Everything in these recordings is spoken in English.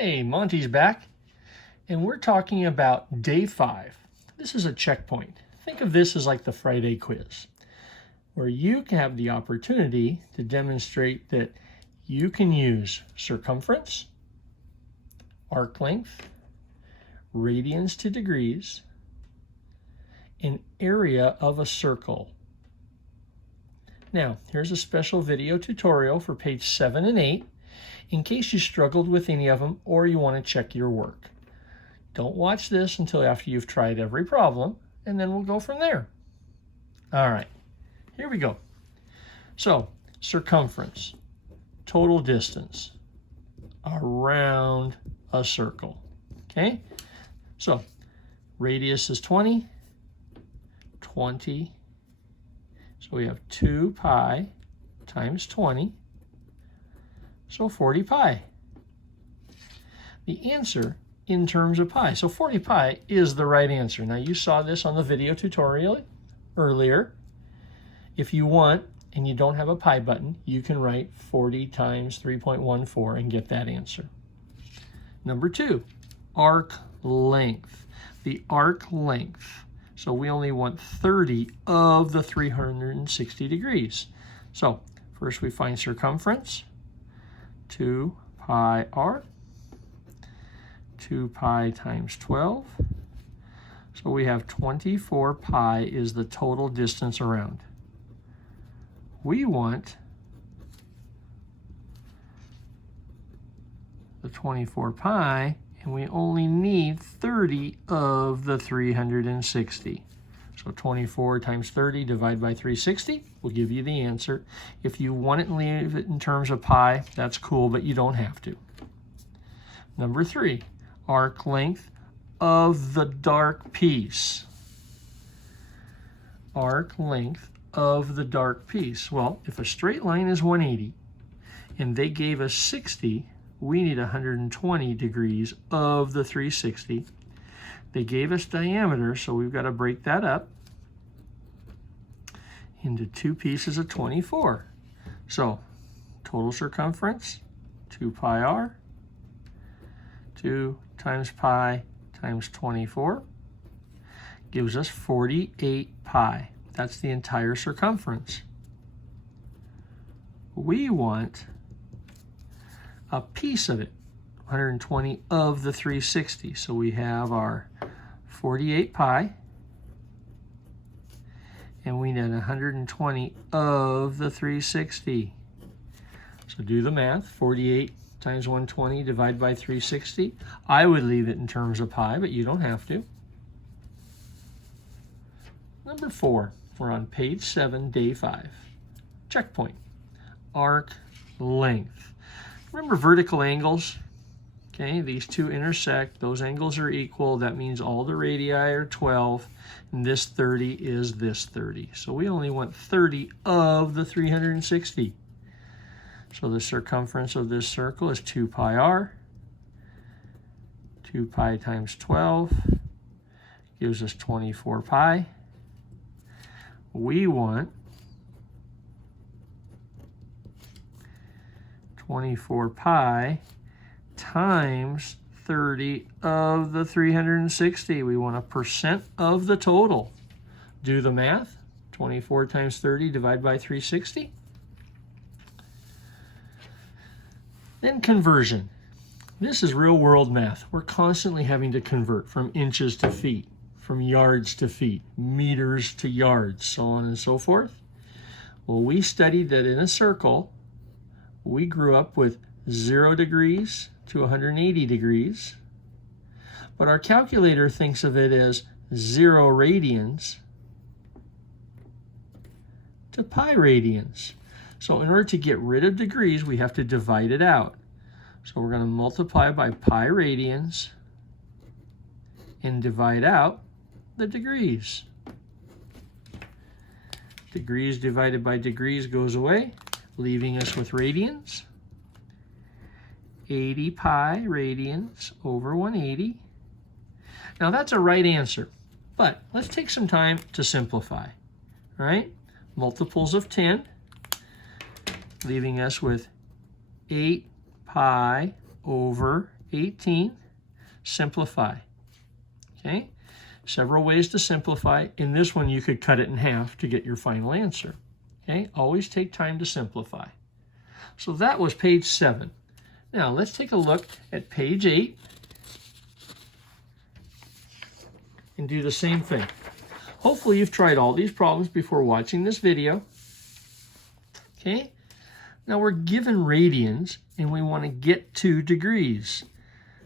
Hey, Monty's back, and we're talking about day 5. This is a checkpoint. Think of this as like the Friday quiz, where you can have the opportunity to demonstrate that you can use circumference, arc length, radians to degrees, and area of a circle. Now, here's a special video tutorial for page 7 and 8 in case you struggled with any of them or you want to check your work. Don't watch this until after you've tried every problem, and then we'll go from there. All right, here we go. So, circumference, total distance around a circle, okay? So, radius is 20. So we have 2 pi times 20, so 40 pi. The answer in terms of pi. So 40 pi is the right answer. Now you saw this on the video tutorial earlier. If you want and you don't have a pi button, you can write 40 times 3.14 and get that answer. Number 2, arc length. The arc length. So we only want 30 of the 360 degrees. So first we find circumference, 2 pi r, 2 pi times 12. So we have 24 pi is the total distance around. We want the 24 pi, and we only need 30 of the 360. So 24 times 30 divided by 360 will give you the answer. If you want it and leave it in terms of pi, that's cool, but you don't have to. Number 3, arc length of the dark piece. Arc length of the dark piece. Well, if a straight line is 180 and they gave us 60, we need 120 degrees of the 360. They gave us diameter, so we've got to break that up into 2 pieces of 24. So total circumference, 2 pi r, 2 times pi times 24 gives us 48 pi. That's the entire circumference. We want a piece of it, 120 of the 360. So we have our 48 pi, and we need 120 of the 360. So do the math, 48 times 120 divided by 360. I would leave it in terms of pi, but you don't have to. Number 4, we're on page 7, day 5. Checkpoint, arc length. Remember vertical angles? Okay, these two intersect, those angles are equal. That means all the radii are 12, and this 30 is this 30. So we only want 30 of the 360. So the circumference of this circle is 2 pi r. 2 pi times 12 gives us 24 pi. We want 24 pi times 30 of the 360. We want a percent of the total. Do the math. 24 times 30 divided by 360. Then conversion. This is real world math. We're constantly having to convert from inches to feet, from yards to feet, meters to yards, so on and so forth. Well, we studied that in a circle, we grew up with 0 degrees to 180 degrees, but our calculator thinks of it as 0 radians to pi radians. So in order to get rid of degrees, we have to divide it out. So we're going to multiply by pi radians and divide out the degrees. Degrees divided by degrees goes away, leaving us with radians. 80 pi radians over 180. Now that's a right answer, but let's take some time to simplify. All right, multiples of 10, leaving us with 8 pi over 18, simplify. Okay, several ways to simplify. In this one, you could cut it in half to get your final answer. Okay, always take time to simplify. So that was page 7. Now let's take a look at page 8 and do the same thing. Hopefully you've tried all these problems before watching this video. Okay, now we're given radians and we want to get 2 degrees.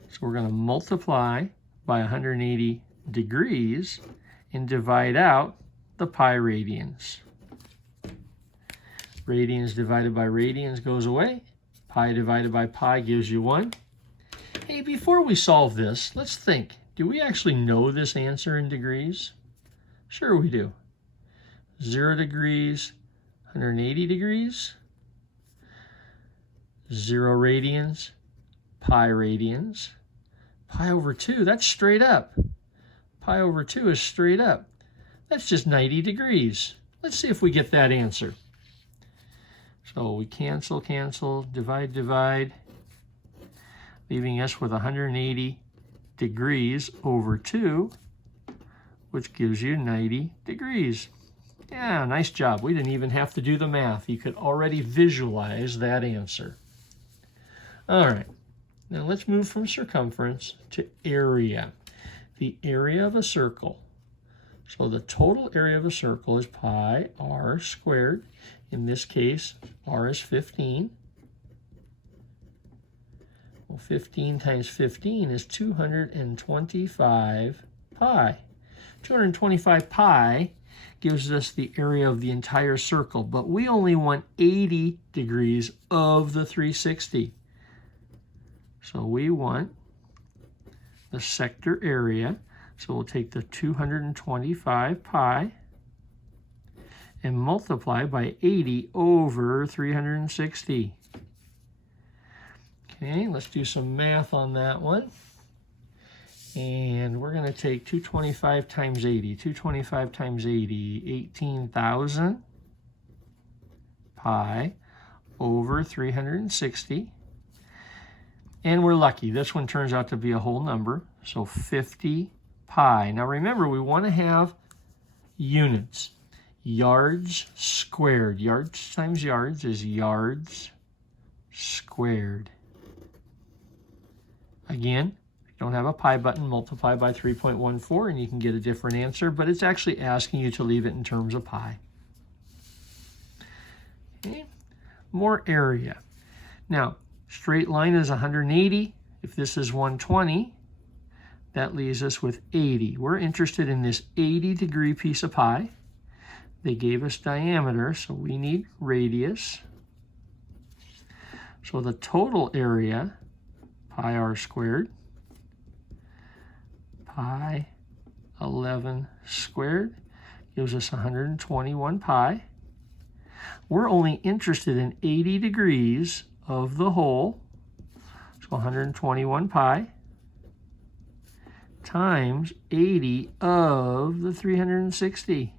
So we're going to multiply by 180 degrees and divide out the pi radians. Radians divided by radians goes away. Pi divided by pi gives you 1. Hey, before we solve this, let's think. Do we actually know this answer in degrees? Sure we do. 0 degrees, 180 degrees. 0 radians, pi radians. Pi over 2, that's straight up. Pi over 2 is straight up. That's just 90 degrees. Let's see if we get that answer. So we cancel, divide, leaving us with 180 degrees over 2, which gives you 90 degrees. Yeah, nice job. We didn't even have to do the math. You could already visualize that answer. All right, now let's move from circumference to area. The area of a circle. So the total area of a circle is pi r squared. In this case, r is 15. Well, 15 times 15 is 225 pi. 225 pi gives us the area of the entire circle, but we only want 80 degrees of the 360. So we want the sector area. So we'll take the 225 pi and multiply by 80 over 360. Okay, let's do some math on that one. And we're going to take 225 times 80. 225 times 80, 18,000 pi over 360. And we're lucky. This one turns out to be a whole number, so 50 pi. Now remember, we want to have units. Yards squared. Yards times yards is yards squared. Again, if you don't have a pi button, multiply by 3.14 and you can get a different answer, but it's actually asking you to leave it in terms of pi. Okay. More area. Now, straight line is 180. If this is 120, that leaves us with 80. We're interested in this 80-degree piece of pi. They gave us diameter, so we need radius. So the total area, pi r squared, pi 11 squared, gives us 121 pi. We're only interested in 80 degrees of the whole, so 121 pi times 80 of the 360.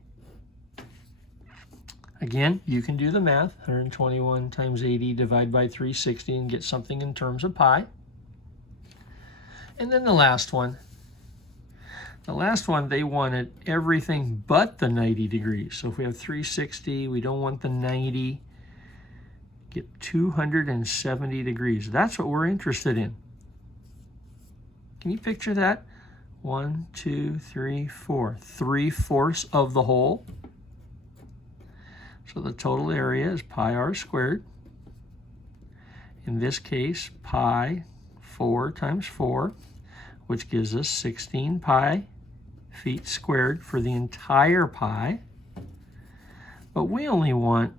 Again, you can do the math. 121 times 80 divided by 360 and get something in terms of pi. And then the last one. The last one, they wanted everything but the 90 degrees. So if we have 360, we don't want the 90. Get 270 degrees. That's what we're interested in. Can you picture that? 1, 2, 3, 4. 3/4 of the whole. So the total area is pi r squared. In this case, pi 4 times 4, which gives us 16 pi feet squared for the entire pi. But we only want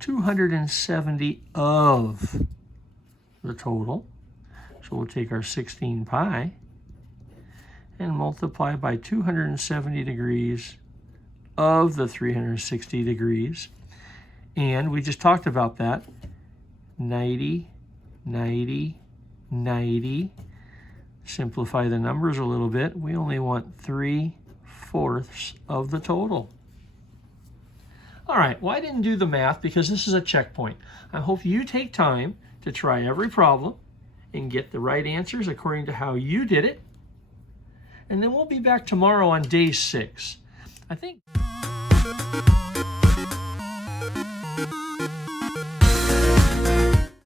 270 of the total. So we'll take our 16 pi and multiply by 270 degrees of the 360 degrees. And we just talked about that. 90, 90, 90. Simplify the numbers a little bit. We only want 3/4 of the total. All right, well, I didn't do the math because this is a checkpoint. I hope you take time to try every problem and get the right answers according to how you did it. And then we'll be back tomorrow on day 6. I think